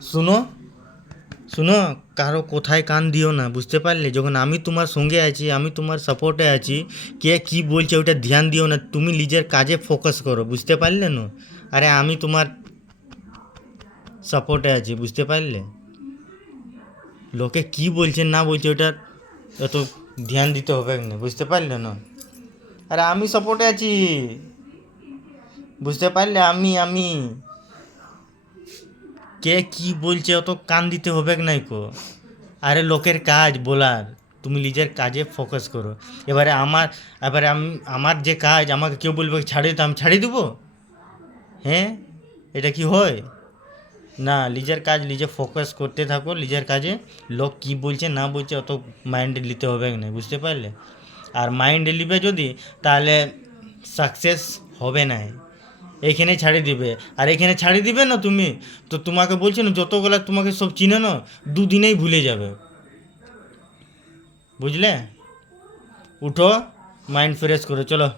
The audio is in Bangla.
শুনো শুনো, কারও কোথায় কান দিও না, বুঝতে পারলে? যখন আমি তোমার সঙ্গে আছি, আমি তোমার সাপোর্টে আছি, কে কি বলছে ওটা ধ্যান দিও না, তুমি নিজের কাজে ফোকাস করো, বুঝতে পারলে না? আরে আমি তোমার সাপোর্টে আছি, বুঝতে পারলে? লোকে কি বলছে, না বলছে ওটা এত ধ্যান দিতে হবে না বুঝতে পারলে না? আরে আমি সাপোর্টে আছি। বুঝতে পারলে? আমি আমি। কে কি বলছে অত কান দিতে হবে নাই কো? আরে লোকের কাজ বলার। তুমি নিজের কাজে ফোকাস করো। এবারে আমার, এবারে আমি, আমার যে কাজ আমাকে কেউ বলবে ছাড়ে তো আমি ছাড়িয়ে দেবো? হ্যাঁ? এটা কি হয়? না, নিজের কাজ নিজে ফোকাস করতে থাকো, নিজের কাজে। লোক কি বলছে, না বলছে অত মাইন্ডে নিতে হবে না বুঝতে পারলে? আর মাইন্ডে নিবে যদি, তাহলে সাকসেস হবে না এইখানে ছাড়ি দিবে। আর এখানে ছাড়ি দিবে না তুমি? তো তোমাকে বলছি না, যতগুলা তোমাকে সব চিনে না, দুদিনেই ভুলে যাবে। বুঝলে? উঠো মাইন্ড ফ্রেশ করে, চলো।